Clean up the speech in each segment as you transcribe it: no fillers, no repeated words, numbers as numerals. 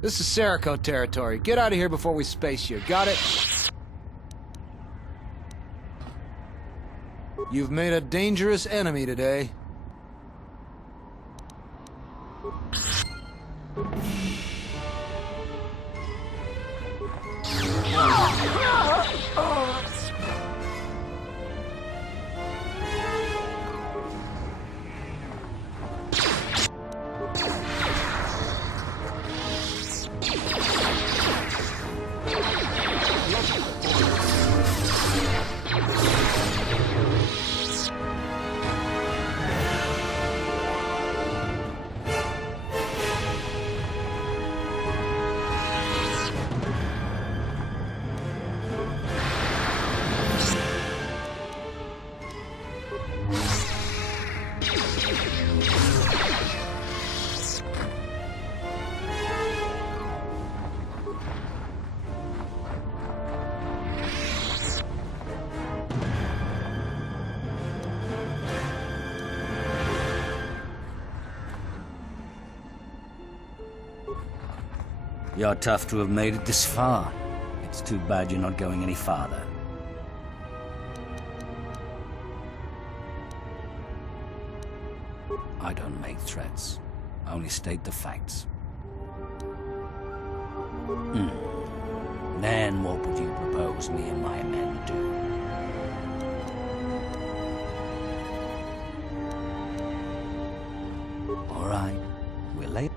This is Serico territory. Get out of here before we space you. Got it? You've made a dangerous enemy today. You're tough to have made it this far. It's too bad you're not going any farther. I don't make threats. I only state the facts. Then what would you propose me and my men do? All right, we'll lay...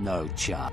No chance.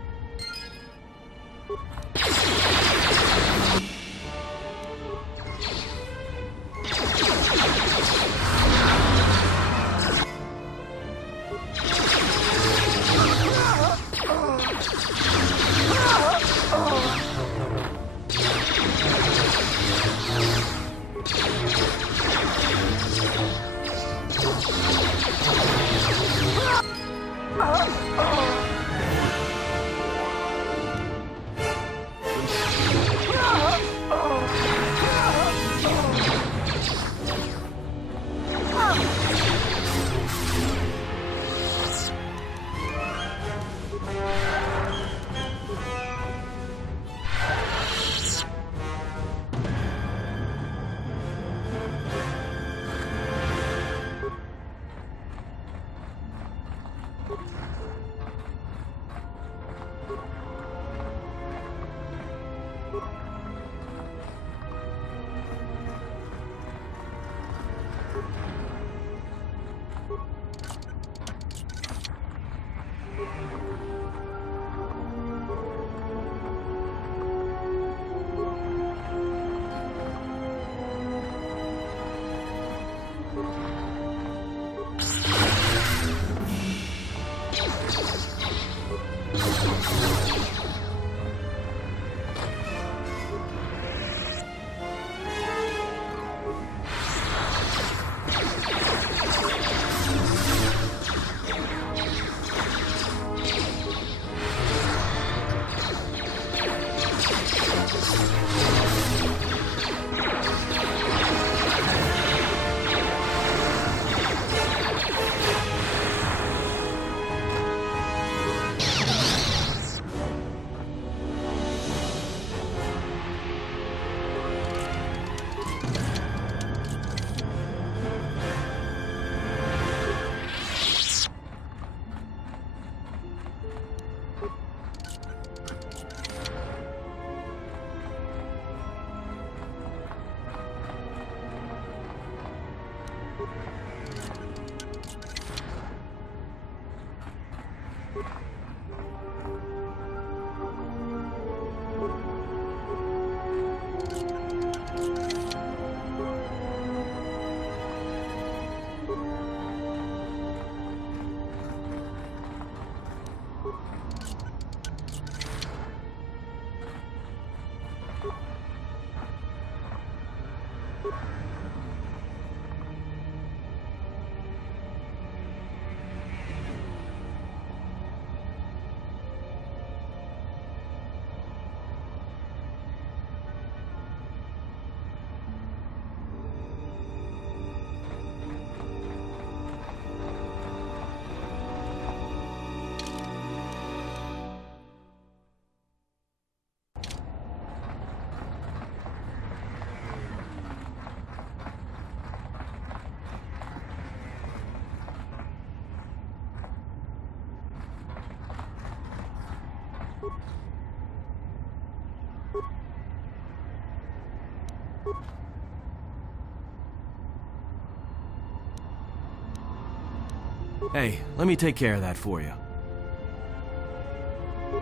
Hey, let me take care of that for you.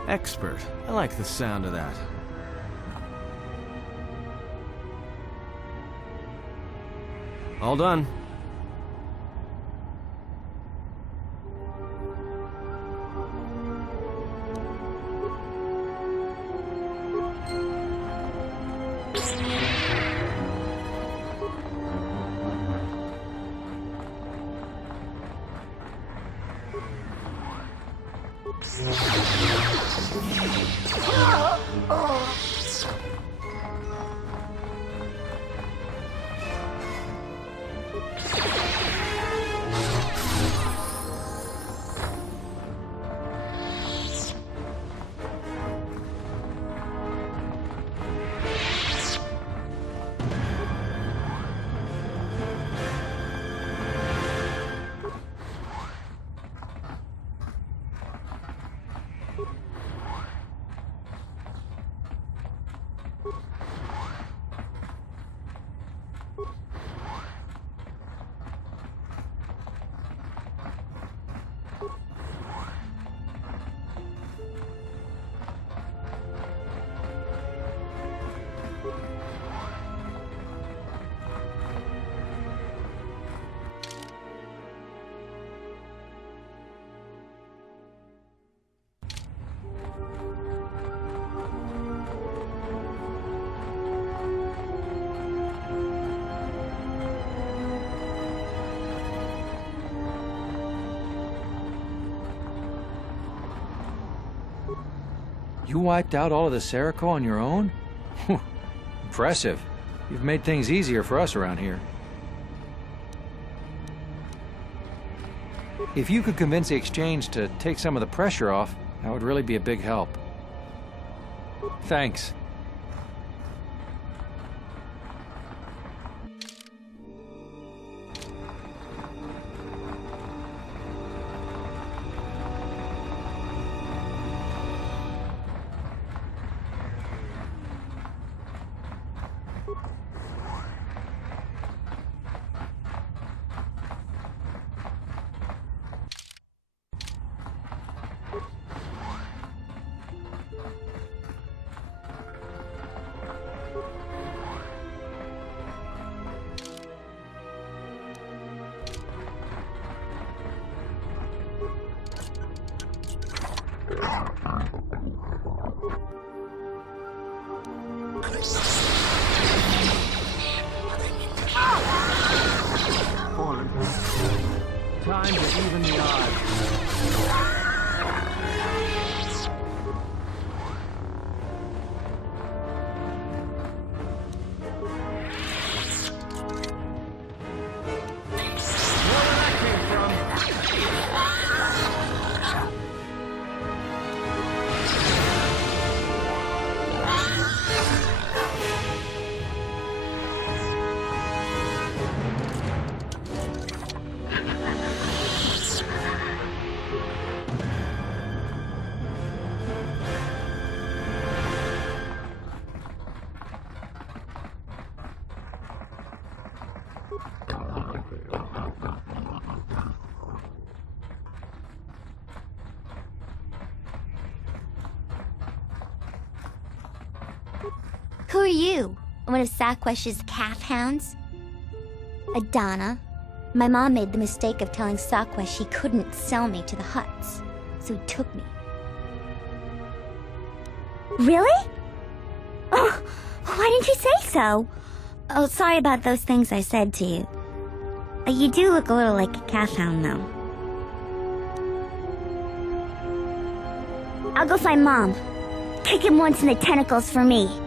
Expert. I like the sound of that. All done. You wiped out all of the Serico on your own? Impressive. You've made things easier for us around here. If you could convince the Exchange to take some of the pressure off, that would really be a big help. Thanks. Time to even the odds. Who are you? One of Saquesh's calf hounds? Adana. My mom made the mistake of telling Saquesh he couldn't sell me to the Hutts, so he took me. Really? Oh, why didn't you say so? Oh, sorry about those things I said to you. You do look a little like a calf hound, though. I'll go find Mom. Kick him once in the tentacles for me.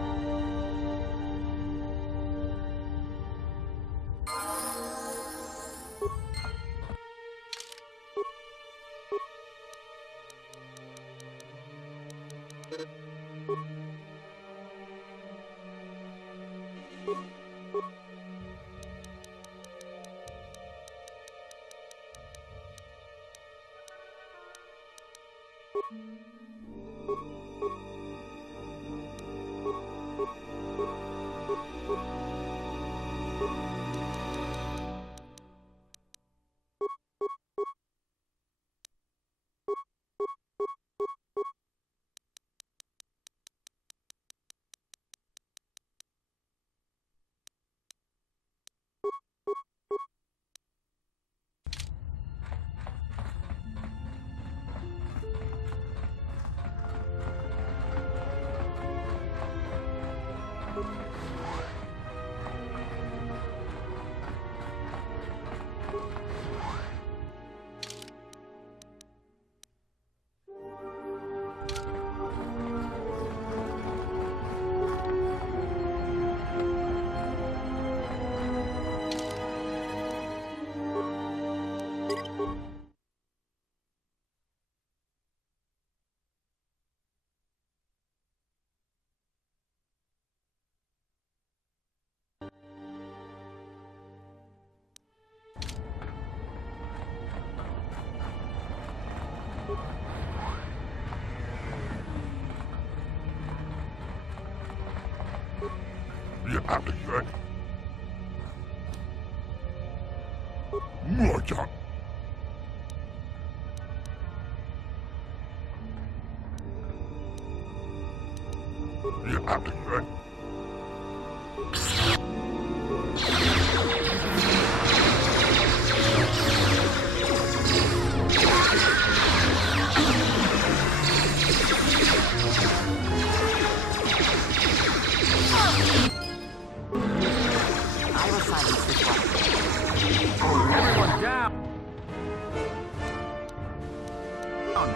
Everyone down!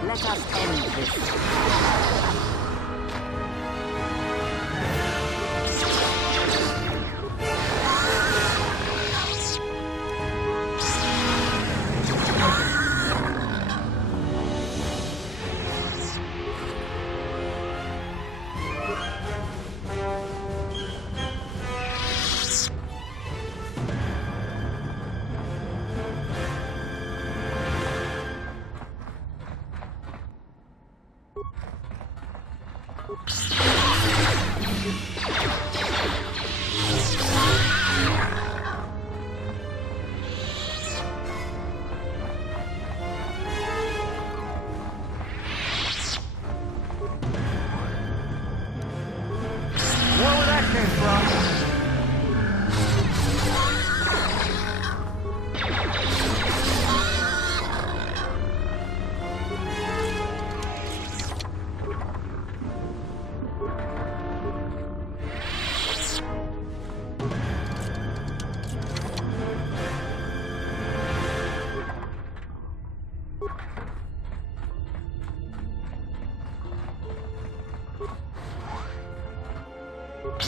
Let us end this. Where that came from?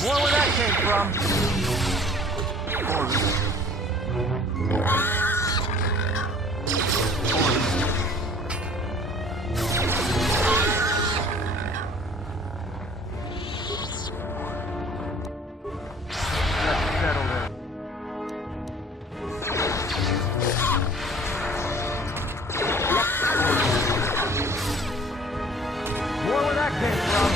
Where that came from? Let's settle this. Where that came from?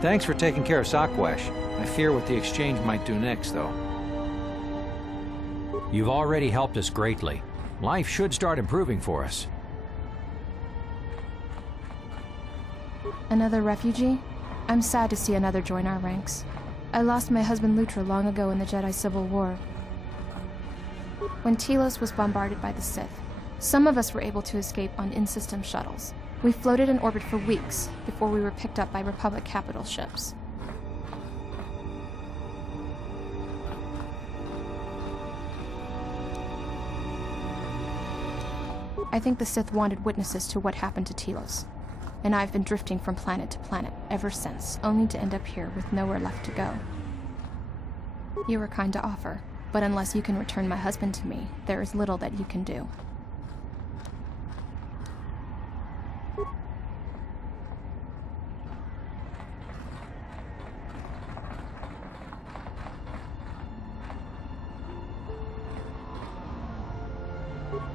Thanks for taking care of Sakwesh. I fear what the exchange might do next, though. You've already helped us greatly. Life should start improving for us. Another refugee? I'm sad to see another join our ranks. I lost my husband Lutra long ago in the Jedi Civil War. When Telos was bombarded by the Sith, some of us were able to escape on in-system shuttles. We floated in orbit for weeks before we were picked up by Republic capital ships. I think the Sith wanted witnesses to what happened to Telos, and I've been drifting from planet to planet ever since, only to end up here with nowhere left to go. You were kind to offer, but unless you can return my husband to me, there is little that you can do.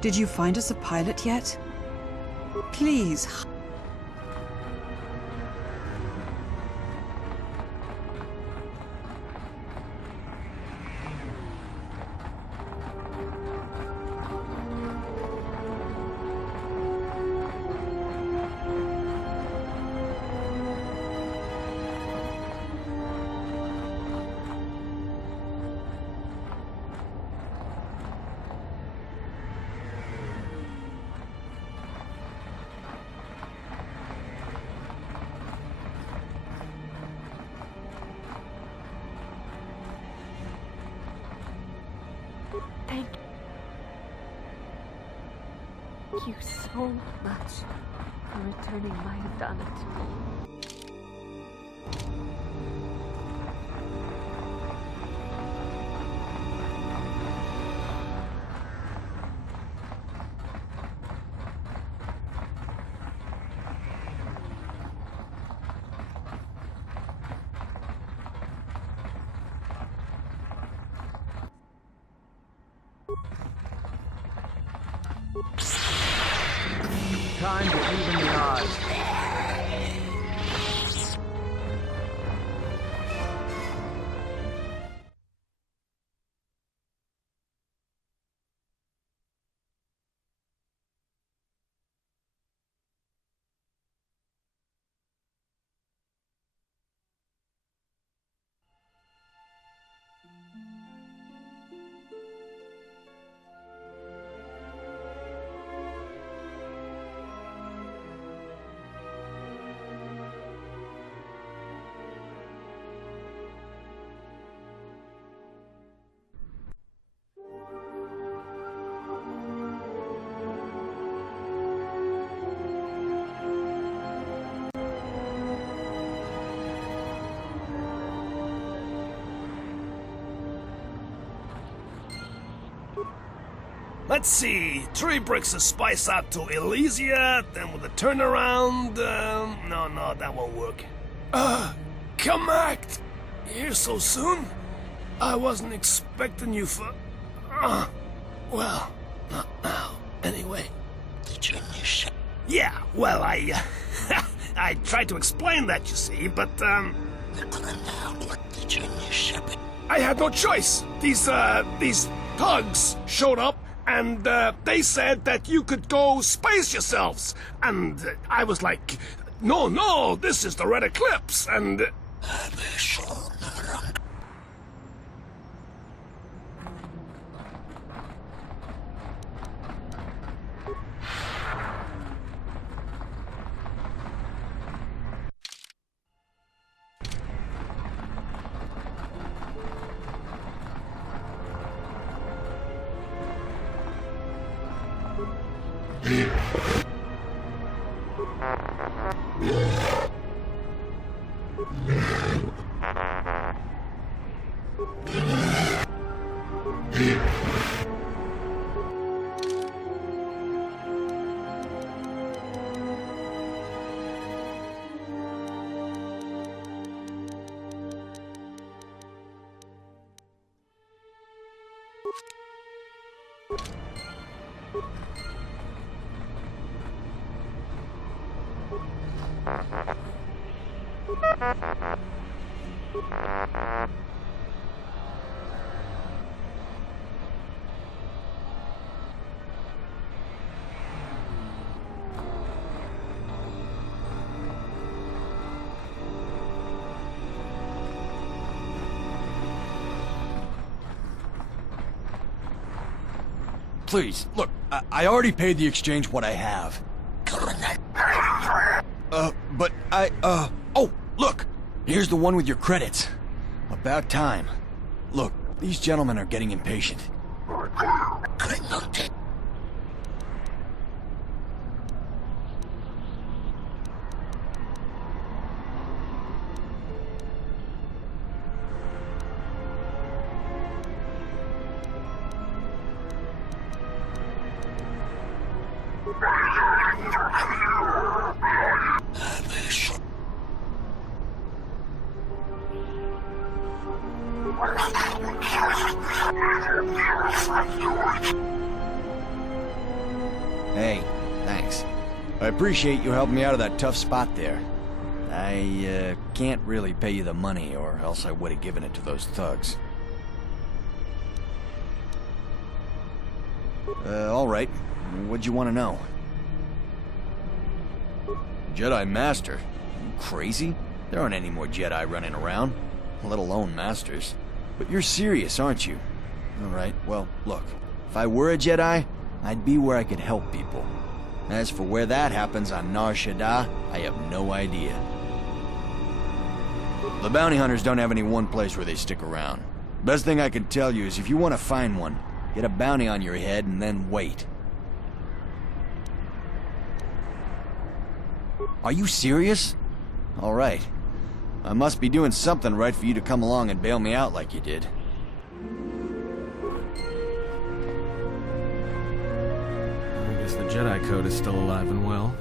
Did you find us a pilot yet? Please. Thank you so much for returning my Adana to me. Time to even the odds. Let's see, 3 bricks of spice out to Elysia, then with a turnaround, no, that won't work. Come act! Here so soon? I wasn't expecting you for... well, not now, anyway. Yeah, well, I tried to explain that, you see, but, I had no choice. These thugs showed up, and they said that you could go space yourselves. And I was like, no, this is the Red Eclipse, and... Please, look, I already paid the exchange what I have. But oh, look! Here's the one with your credits. About time. Look, these gentlemen are getting impatient. Hey, thanks. I appreciate you helping me out of that tough spot there. I can't really pay you the money, or else I would have given it to those thugs. Alright. What'd you want to know? Jedi Master? You crazy? There aren't any more Jedi running around, let alone Masters. But you're serious, aren't you? Alright, well, look. If I were a Jedi, I'd be where I could help people. As for where that happens on Nar Shaddaa, I have no idea. The bounty hunters don't have any one place where they stick around. Best thing I can tell you is if you want to find one, get a bounty on your head and then wait. Are you serious? Alright. I must be doing something right for you to come along and bail me out like you did. I guess the Jedi Code is still alive and well.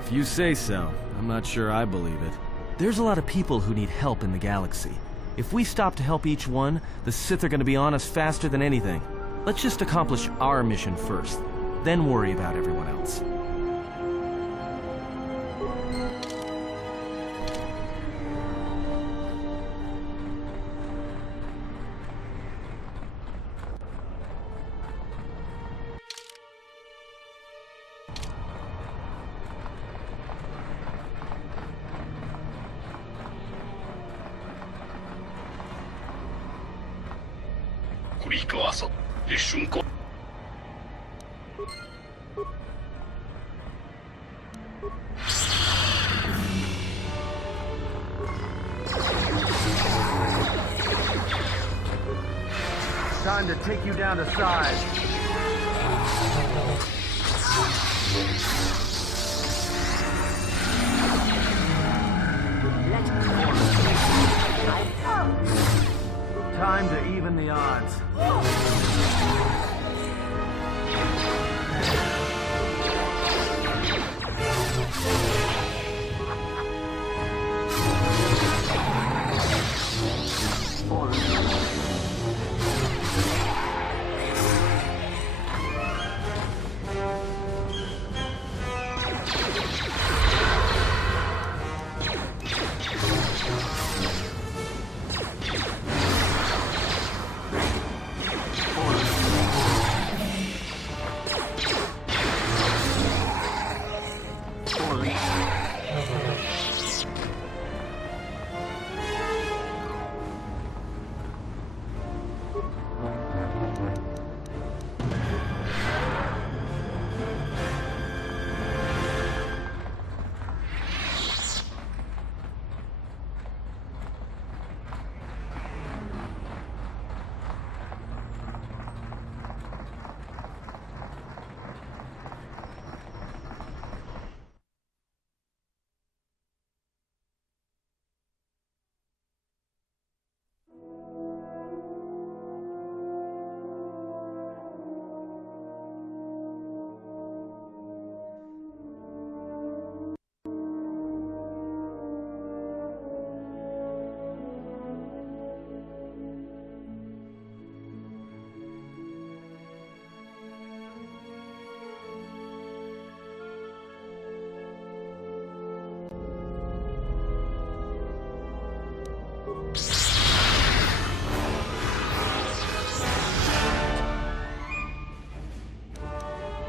If you say so, I'm not sure I believe it. There's a lot of people who need help in the galaxy. If we stop to help each one, the Sith are gonna be on us faster than anything. Let's just accomplish our mission first, then worry about everyone else. Time to take you down to size. Time to even the odds.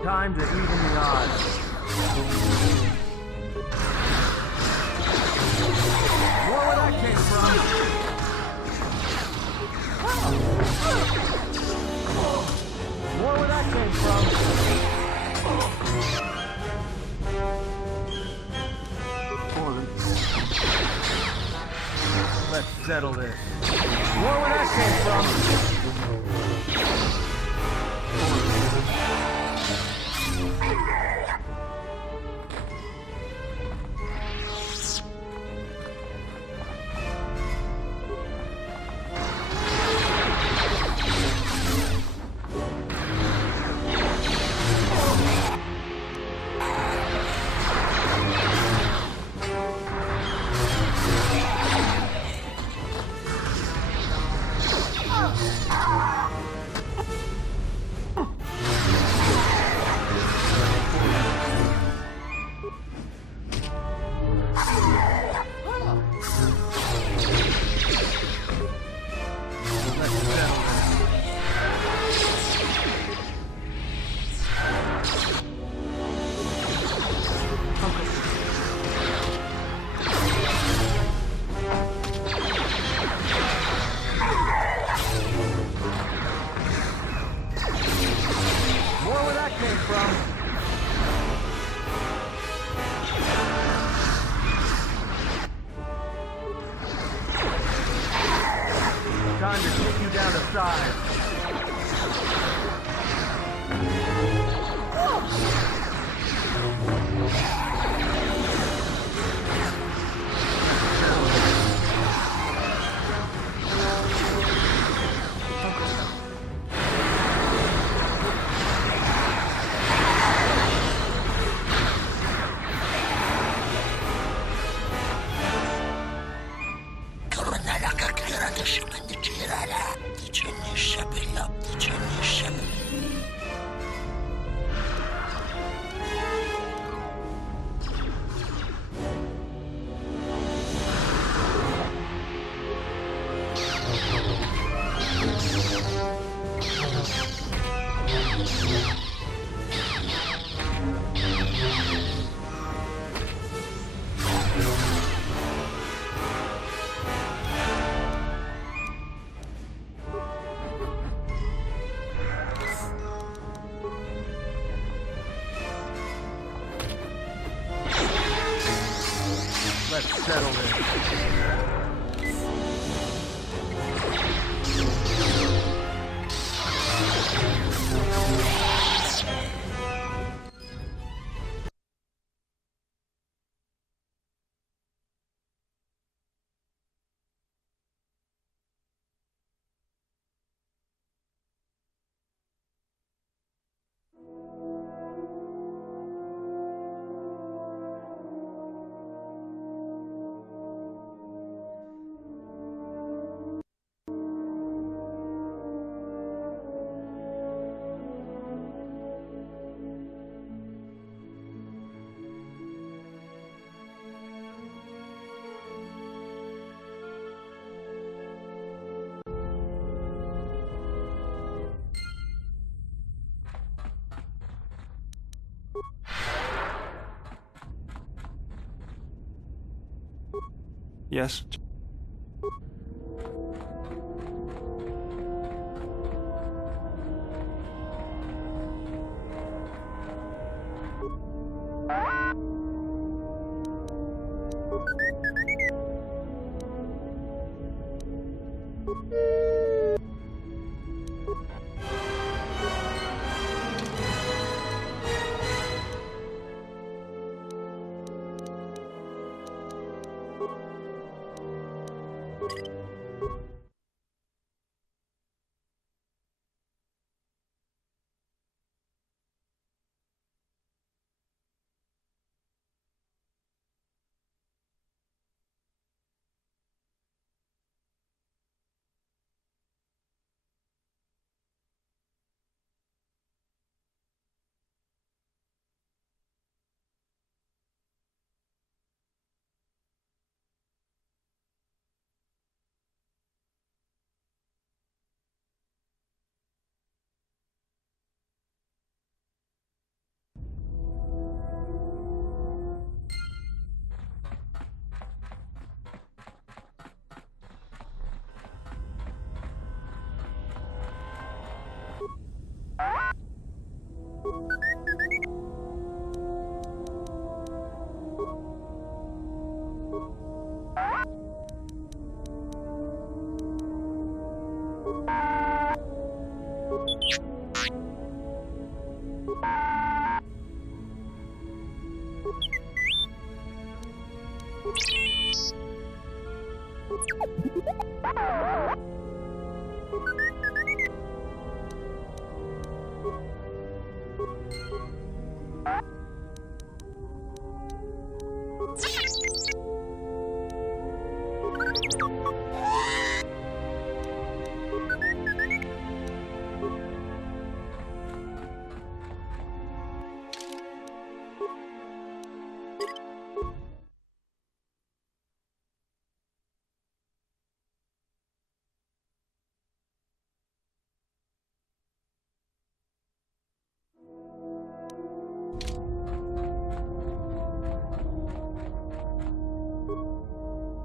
Time to even the odds. More where that came from. More where that came from. Let's settle this. More where that came from. side. Let's settle this. Yes.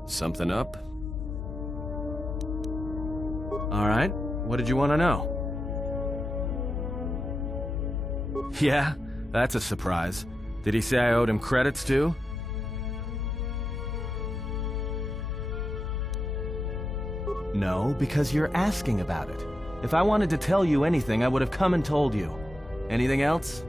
Something up? All right, what did you want to know? Yeah, that's a surprise. Did he say I owed him credits too? No, because you're asking about it. If I wanted to tell you anything, I would have come and told you. Anything else?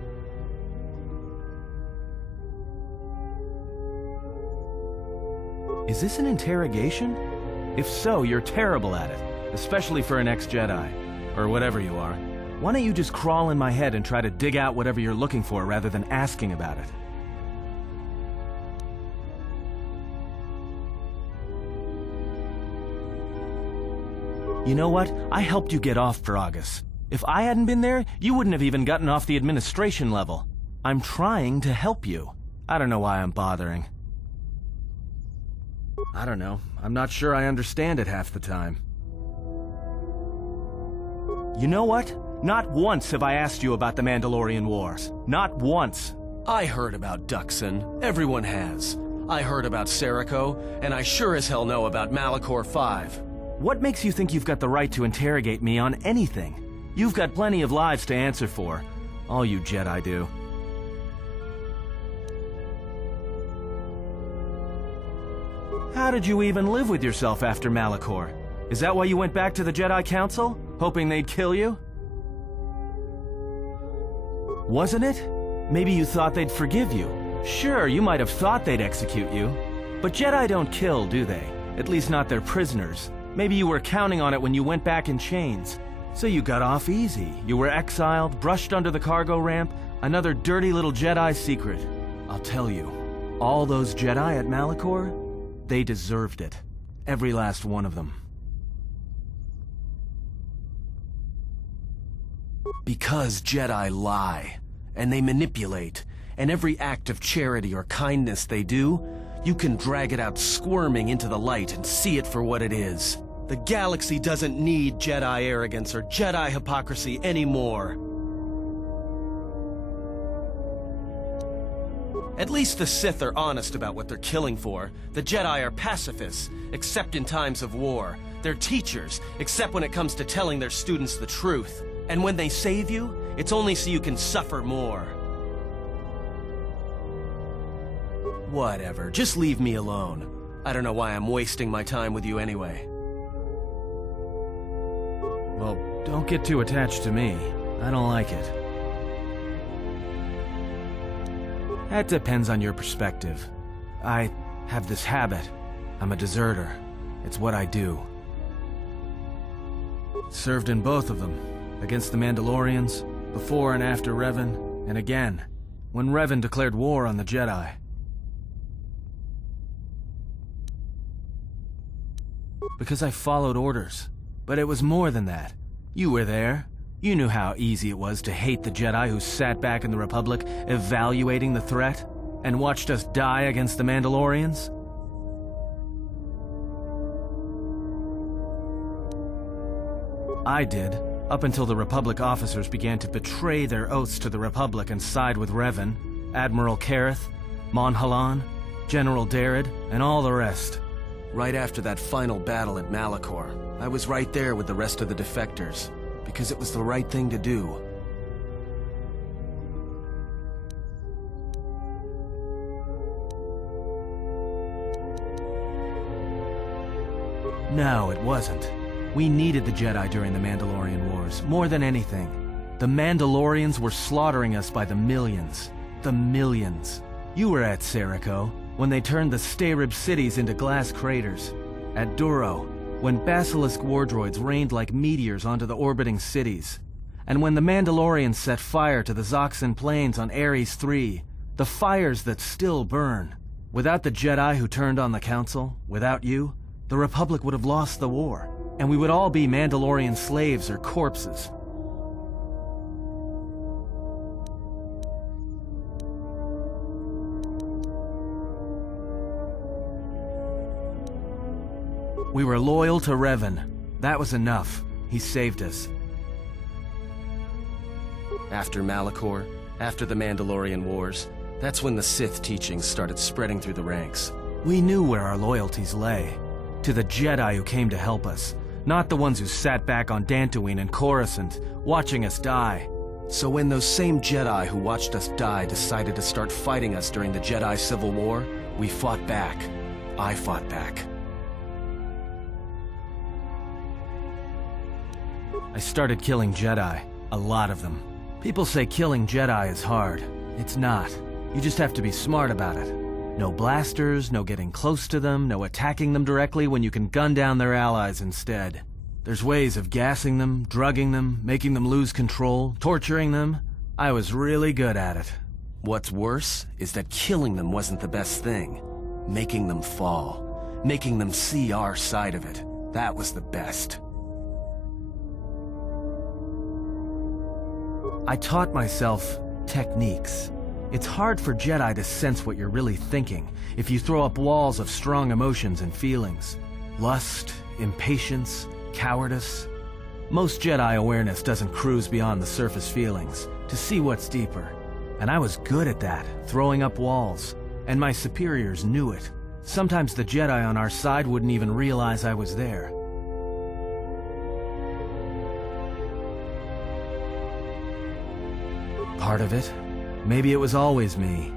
Is this an interrogation? If so, you're terrible at it, especially for an ex-Jedi, or whatever you are. Why don't you just crawl in my head and try to dig out whatever you're looking for rather than asking about it? You know what? I helped you get off Viragus. If I hadn't been there, you wouldn't have even gotten off the administration level. I'm trying to help you. I don't know why I'm bothering. I don't know. I'm not sure I understand it half the time. You know what? Not once have I asked you about the Mandalorian Wars. Not once. I heard about Duxon. Everyone has. I heard about Serico, and I sure as hell know about Malachor 5. What makes you think you've got the right to interrogate me on anything? You've got plenty of lives to answer for. All you Jedi do. How did you even live with yourself after Malachor? Is that why you went back to the Jedi Council? Hoping they'd kill you? Wasn't it? Maybe you thought they'd forgive you. Sure, you might have thought they'd execute you. But Jedi don't kill, do they? At least not their prisoners. Maybe you were counting on it when you went back in chains. So you got off easy. You were exiled, brushed under the cargo ramp, another dirty little Jedi secret. I'll tell you, all those Jedi at Malachor, they deserved it. Every last one of them. Because Jedi lie, and they manipulate, and every act of charity or kindness they do, you can drag it out squirming into the light and see it for what it is. The galaxy doesn't need Jedi arrogance or Jedi hypocrisy anymore. At least the Sith are honest about what they're killing for. The Jedi are pacifists, except in times of war. They're teachers, except when it comes to telling their students the truth. And when they save you, it's only so you can suffer more. Whatever, just leave me alone. I don't know why I'm wasting my time with you anyway. Well, don't get too attached to me. I don't like it. That depends on your perspective. I have this habit. I'm a deserter. It's what I do. Served in both of them. Against the Mandalorians, before and after Revan, and again, when Revan declared war on the Jedi. Because I followed orders. But it was more than that. You were there. You knew how easy it was to hate the Jedi who sat back in the Republic, evaluating the threat, and watched us die against the Mandalorians. I did, up until the Republic officers began to betray their oaths to the Republic and side with Revan, Admiral Kareth, Mon Halan, General Darad, and all the rest. Right after that final battle at Malachor, I was right there with the rest of the defectors, because it was the right thing to do. No, it wasn't. We needed the Jedi during the Mandalorian Wars, more than anything. The Mandalorians were slaughtering us by the millions. The millions. You were at Serico, when they turned the Starib cities into glass craters. At Duro, when Basilisk war droids rained like meteors onto the orbiting cities. And when the Mandalorians set fire to the Zoxan plains on Ares III, the fires that still burn. Without the Jedi who turned on the Council, without you, the Republic would have lost the war, and we would all be Mandalorian slaves or corpses. We were loyal to Revan. That was enough. He saved us. After Malachor, after the Mandalorian Wars, that's when the Sith teachings started spreading through the ranks. We knew where our loyalties lay. To the Jedi who came to help us, not the ones who sat back on Dantooine and Coruscant, watching us die. So when those same Jedi who watched us die decided to start fighting us during the Jedi Civil War, we fought back. I fought back. I started killing Jedi. A lot of them. People say killing Jedi is hard. It's not. You just have to be smart about it. No blasters, no getting close to them, no attacking them directly when you can gun down their allies instead. There's ways of gassing them, drugging them, making them lose control, torturing them. I was really good at it. What's worse is that killing them wasn't the best thing. Making them fall. Making them see our side of it. That was the best. I taught myself techniques. It's hard for Jedi to sense what you're really thinking if you throw up walls of strong emotions and feelings. Lust, impatience, cowardice. Most Jedi awareness doesn't cruise beyond the surface feelings to see what's deeper. And I was good at that, throwing up walls. And my superiors knew it. Sometimes the Jedi on our side wouldn't even realize I was there. Part of it. Maybe it was always me.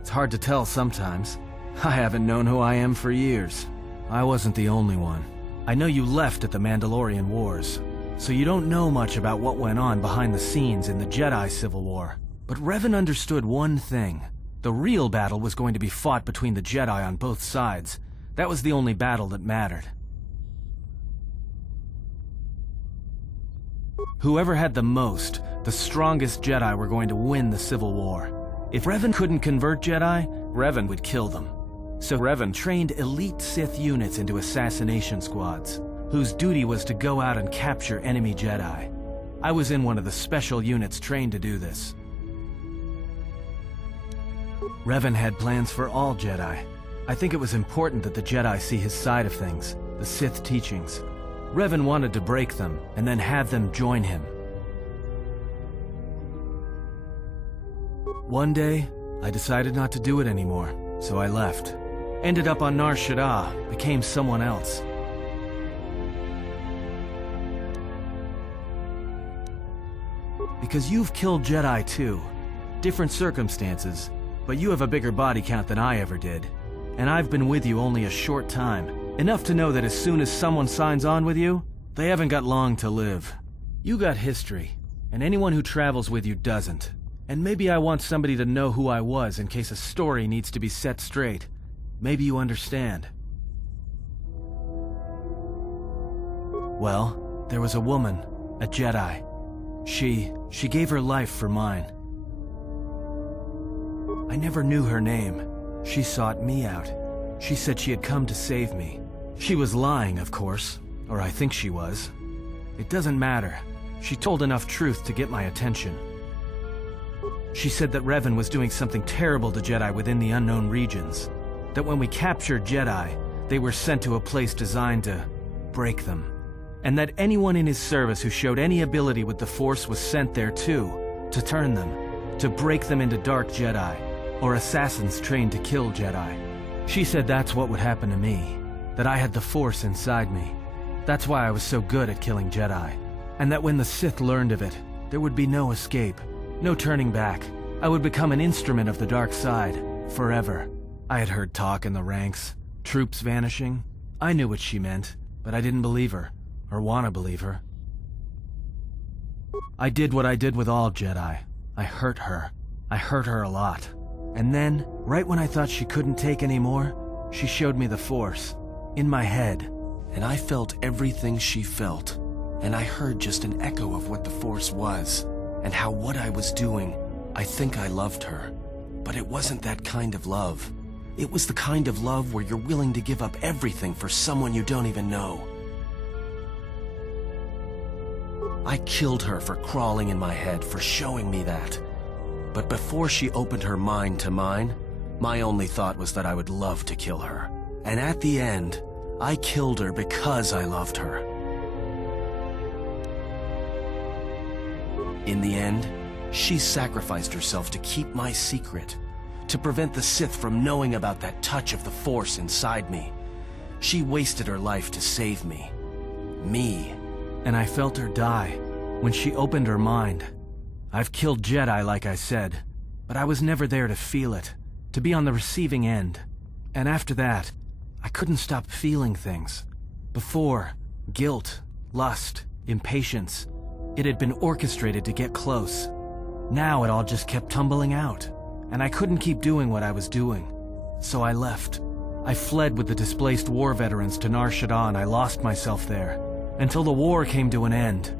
It's hard to tell sometimes. I haven't known who I am for years. I wasn't the only one. I know you left at the Mandalorian Wars, so you don't know much about what went on behind the scenes in the Jedi Civil War. But Revan understood one thing. The real battle was going to be fought between the Jedi on both sides. That was the only battle that mattered. Whoever had the most, the strongest Jedi were going to win the Civil War. If Revan couldn't convert Jedi, Revan would kill them. So Revan trained elite Sith units into assassination squads, whose duty was to go out and capture enemy Jedi. I was in one of the special units trained to do this. Revan had plans for all Jedi. I think it was important that the Jedi see his side of things, the Sith teachings. Revan wanted to break them, and then have them join him. One day, I decided not to do it anymore, so I left. Ended up on Nar Shaddaa, became someone else. Because you've killed Jedi too. Different circumstances, but you have a bigger body count than I ever did. And I've been with you only a short time. Enough to know that as soon as someone signs on with you, they haven't got long to live. You got history, and anyone who travels with you doesn't. And maybe I want somebody to know who I was in case a story needs to be set straight. Maybe you understand. Well, there was a woman, a Jedi. She gave her life for mine. I never knew her name. She sought me out. She said she had come to save me. She was lying, of course, or I think she was. It doesn't matter. She told enough truth to get my attention. She said that Revan was doing something terrible to Jedi within the unknown regions. That when we captured Jedi, they were sent to a place designed to break them. And that anyone in his service who showed any ability with the Force was sent there too, to turn them, to break them into dark Jedi, or assassins trained to kill Jedi. She said that's what would happen to me, that I had the Force inside me. That's why I was so good at killing Jedi. And that when the Sith learned of it, there would be no escape, no turning back. I would become an instrument of the dark side, forever. I had heard talk in the ranks, troops vanishing. I knew what she meant, but I didn't believe her, or want to believe her. I did what I did with all Jedi. I hurt her. I hurt her a lot. And then, right when I thought she couldn't take any more, she showed me the Force, in my head. And I felt everything she felt. And I heard just an echo of what the Force was, and how what I was doing, I think I loved her. But it wasn't that kind of love. It was the kind of love where you're willing to give up everything for someone you don't even know. I killed her for crawling in my head, for showing me that. But before she opened her mind to mine, my only thought was that I would love to kill her. And at the end, I killed her because I loved her. In the end, she sacrificed herself to keep my secret, to prevent the Sith from knowing about that touch of the Force inside me. She wasted her life to save me. Me. And I felt her die when she opened her mind. I've killed Jedi, like I said, but I was never there to feel it, to be on the receiving end. And after that, I couldn't stop feeling things. Before, guilt, lust, impatience. It had been orchestrated to get close. Now it all just kept tumbling out, and I couldn't keep doing what I was doing. So I left. I fled with the displaced war veterans to Nar Shaddaa. I lost myself there, until the war came to an end.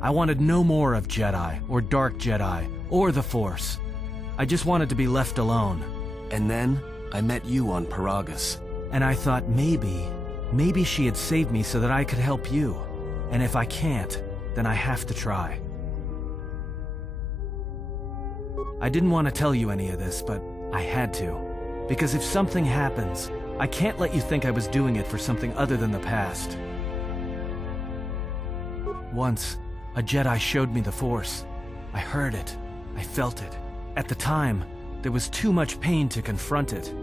I wanted no more of Jedi, or Dark Jedi, or the Force. I just wanted to be left alone. And then, I met you on Paragus. And I thought maybe she had saved me so that I could help you. And if I can't, then I have to try. I didn't want to tell you any of this, but I had to. Because if something happens, I can't let you think I was doing it for something other than the past. Once, a Jedi showed me the Force. I heard it. I felt it. At the time, there was too much pain to confront it.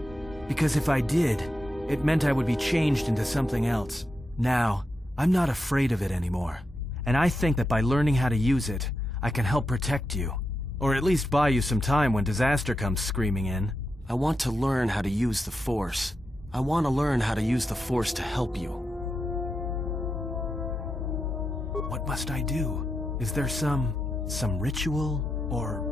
Because if I did, it meant I would be changed into something else. Now, I'm not afraid of it anymore. And I think that by learning how to use it, I can help protect you. Or at least buy you some time when disaster comes screaming in. I want to learn how to use the Force. I want to learn how to use the Force to help you. What must I do? Is there some ritual, or...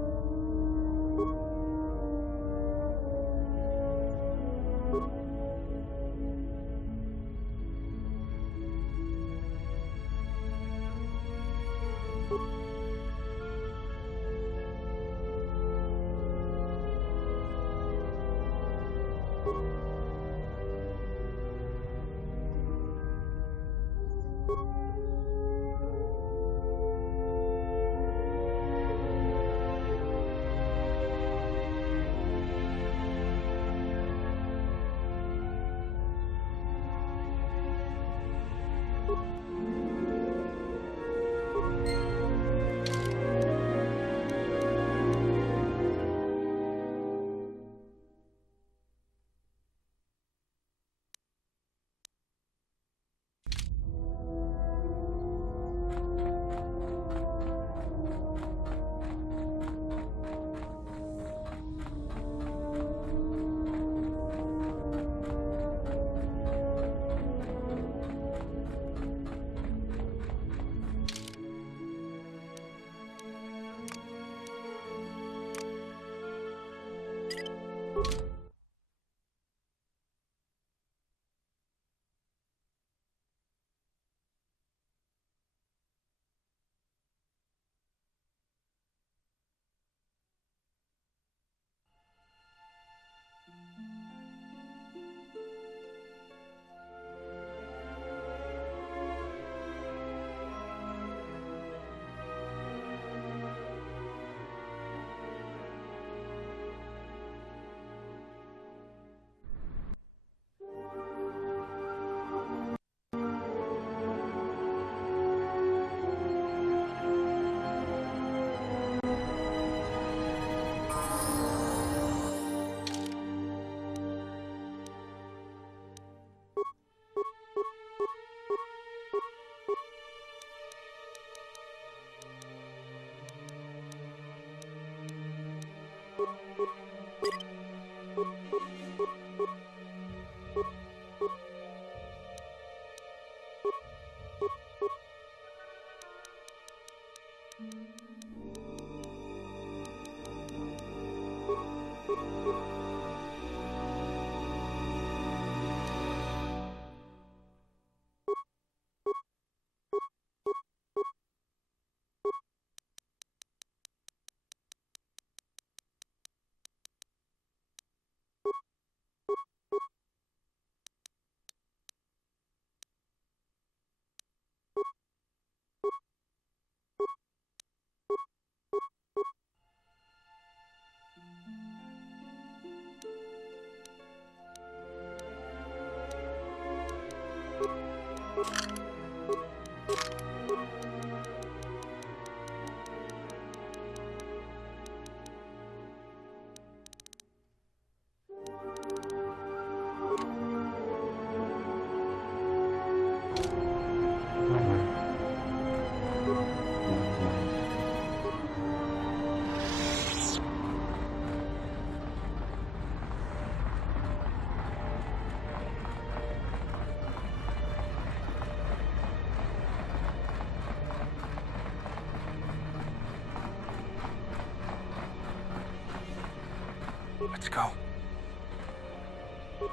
Let's go.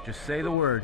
Just say the word.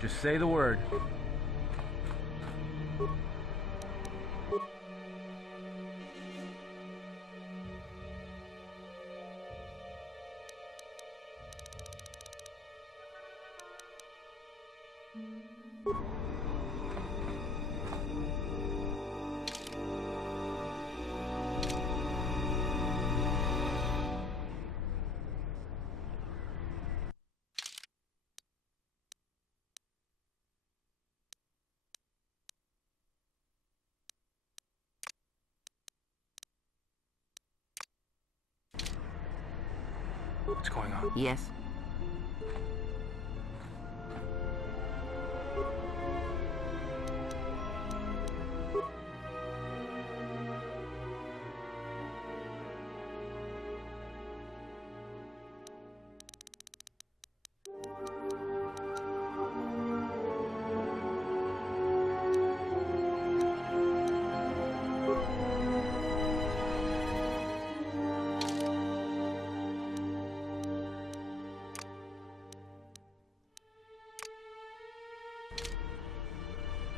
Just say the word. What's going on? Yes.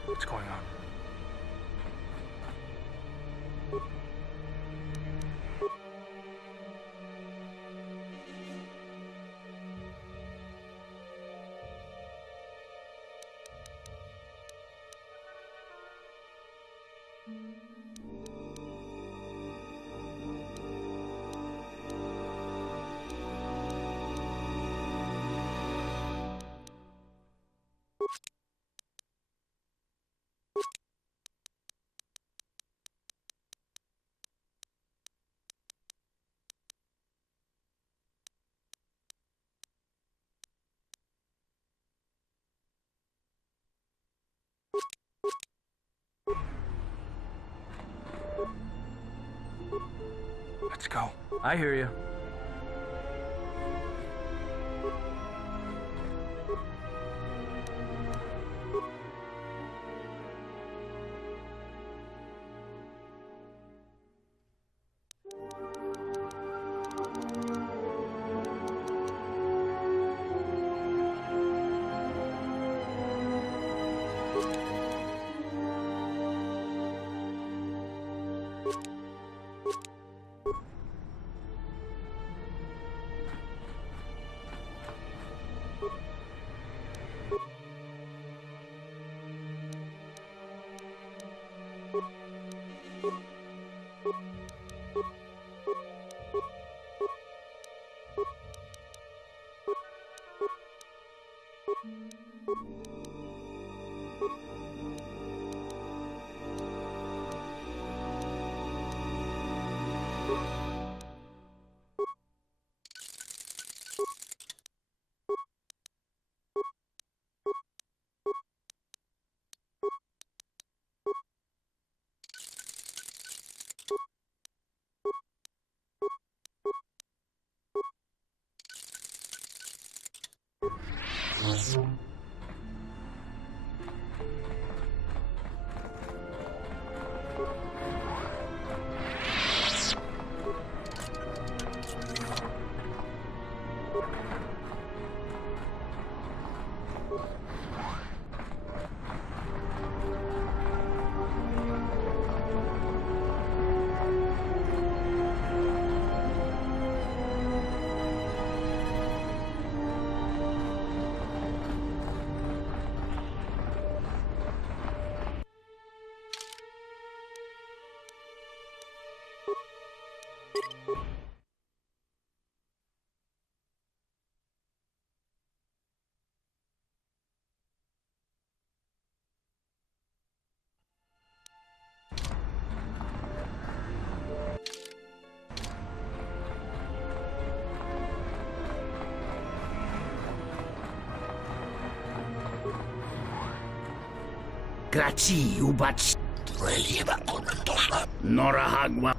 What's going on? Let's go. I hear you. Grazie, ubacz. Norahagwa.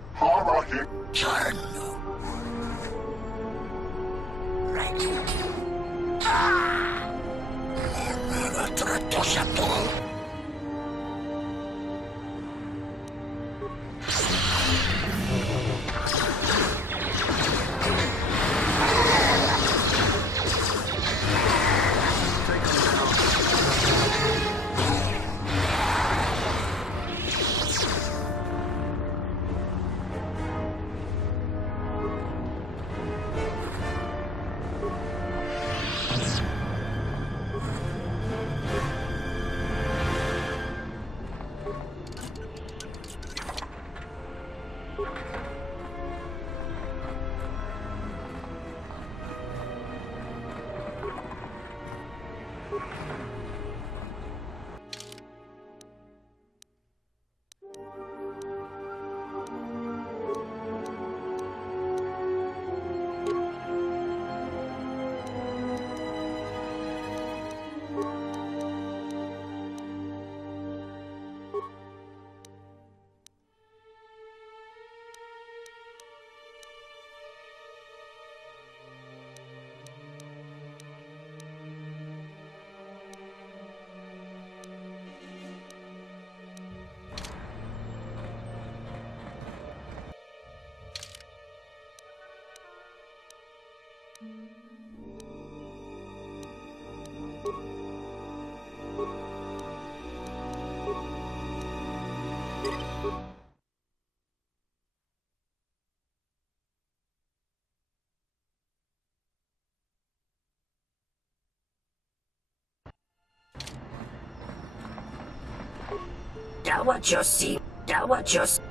Dawajosi, Dawajosi.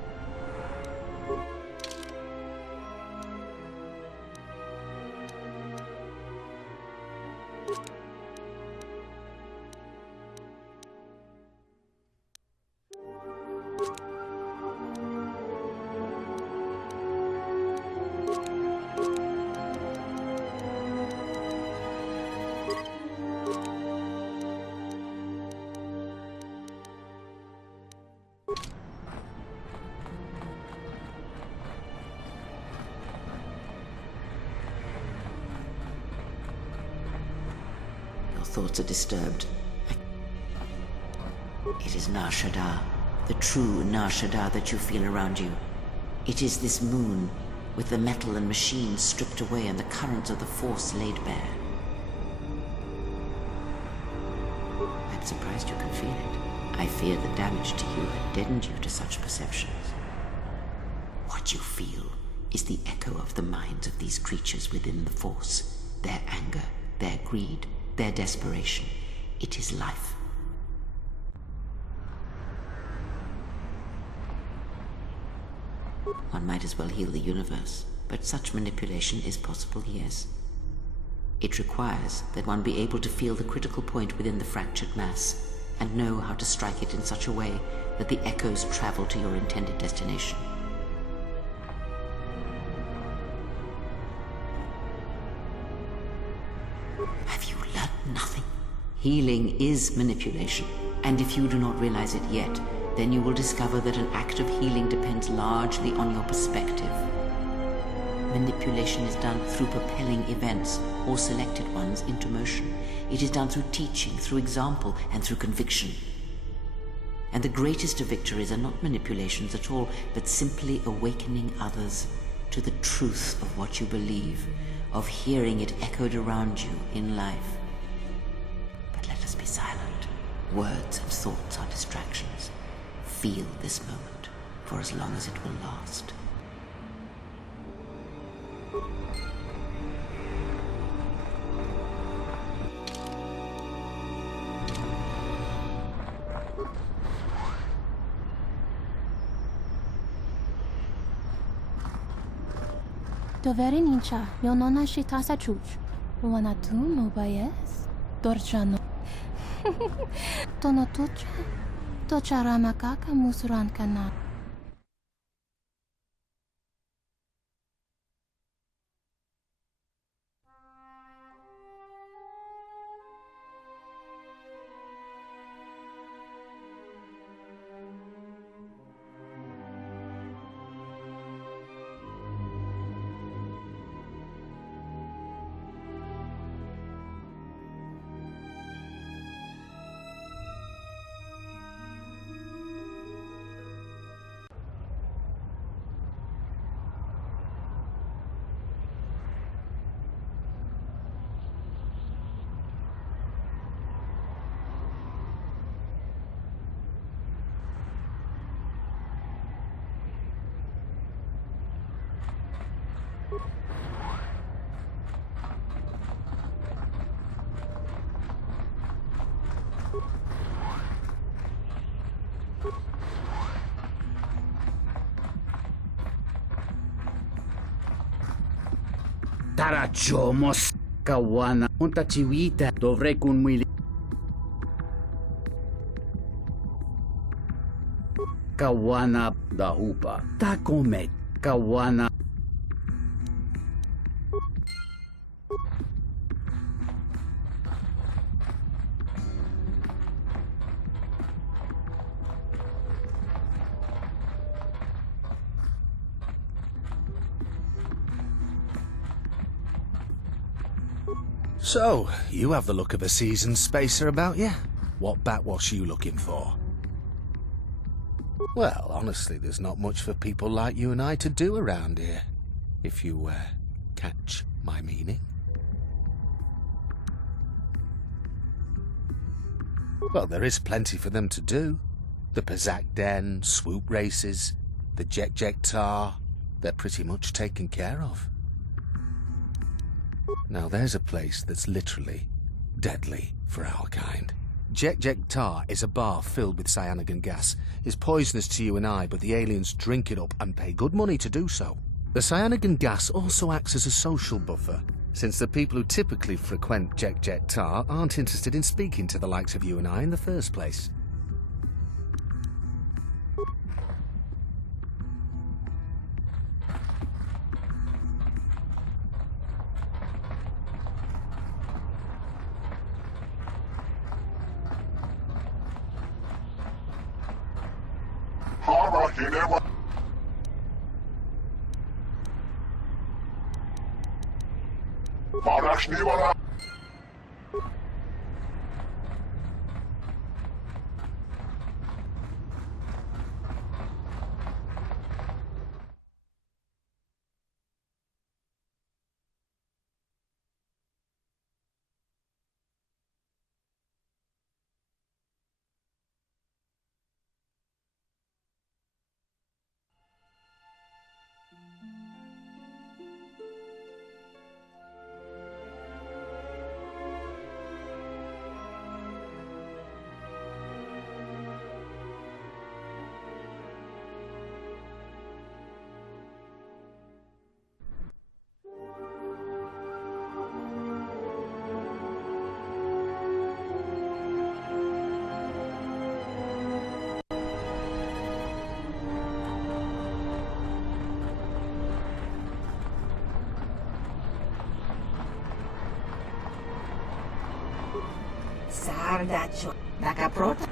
Thoughts are disturbed. It is Nar Shaddaa, the true Nar Shaddaa that you feel around you. It is this moon, with the metal and machines stripped away and the currents of the Force laid bare. I'm surprised you can feel it. I fear the damage to you had deadened you to such perceptions. What you feel is the echo of the minds of these creatures within the Force, their anger, their greed, their desperation. It is life. One might as well heal the universe, but such manipulation is possible, yes. It requires that one be able to feel the critical point within the fractured mass, and know how to strike it in such a way that the echoes travel to your intended destination. Have you learned nothing? Healing is manipulation, and if you do not realize it yet, then you will discover that an act of healing depends largely on your perspective. Manipulation is done through propelling events, or selected ones, into motion. It is done through teaching, through example, and through conviction. And the greatest of victories are not manipulations at all, but simply awakening others to the truth of what you believe, of hearing it echoed around you in life. But let us be silent. Words and thoughts are distractions. Feel this moment for as long as it will last. Doveri nincha, yo nona shitasa chuch. Wana tu mobayes, dorchano. Tono tucha, tochara makaka musuran kana. Tarachomos kawana unta chiwita dovrei kun mwili kawana dahupa takomet kawana So, you have the look of a seasoned spacer about you. What backwash are you looking for? Well, honestly, there's not much for people like you and I to do around here, if you, catch my meaning. Well, there is plenty for them to do. The Pazak Den, swoop races, the Jek Tar, they're pretty much taken care of. Now there's a place that's literally deadly for our kind. Jek Tar is a bar filled with cyanogen gas. It's poisonous to you and I, but the aliens drink it up and pay good money to do so. The cyanogen gas also acts as a social buffer, since the people who typically frequent Jek Tar aren't interested in speaking to the likes of you and I in the first place. Cardacho. Nakaprota.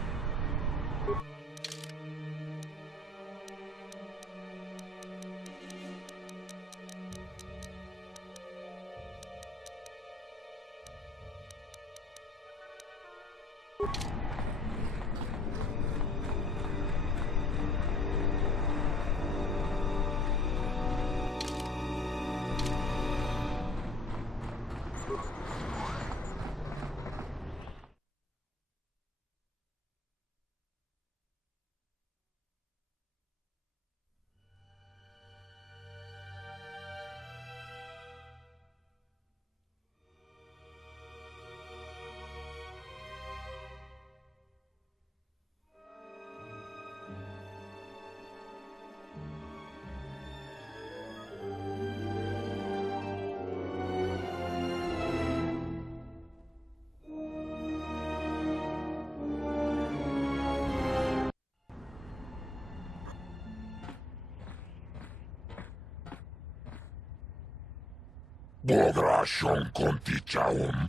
Bodraszą konticzałam.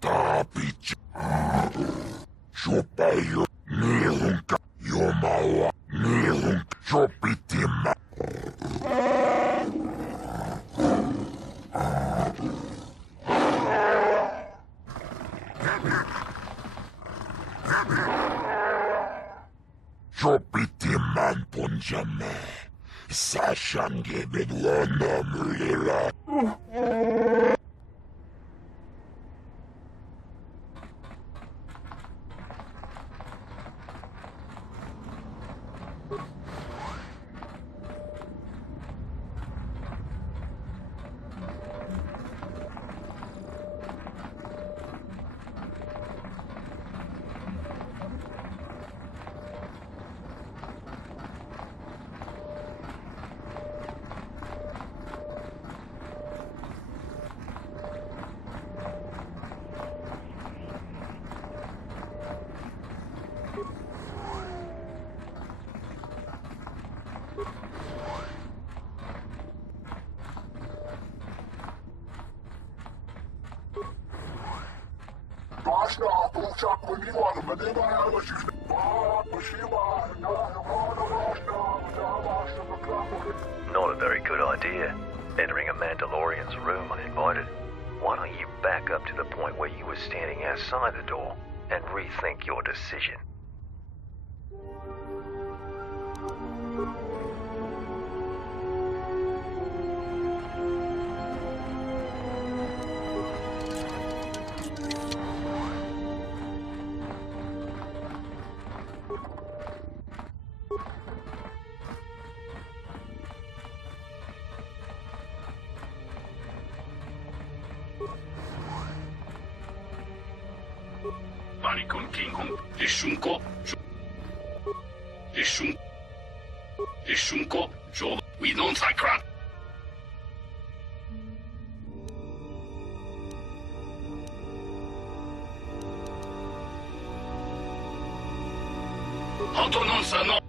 Tapić. Szupeju. Nirunka. Jomała. Nirunka. Szupitima. Szupitiman punjame. Sashange bedwana mulila. Not a very good idea, entering a Mandalorian's room uninvited. Why don't you back up to the point where you were standing outside the door and rethink your decision? Marikon Kinghong, Ishunko, Ishunko, Jo, we don't sakrat. Antonon Sano.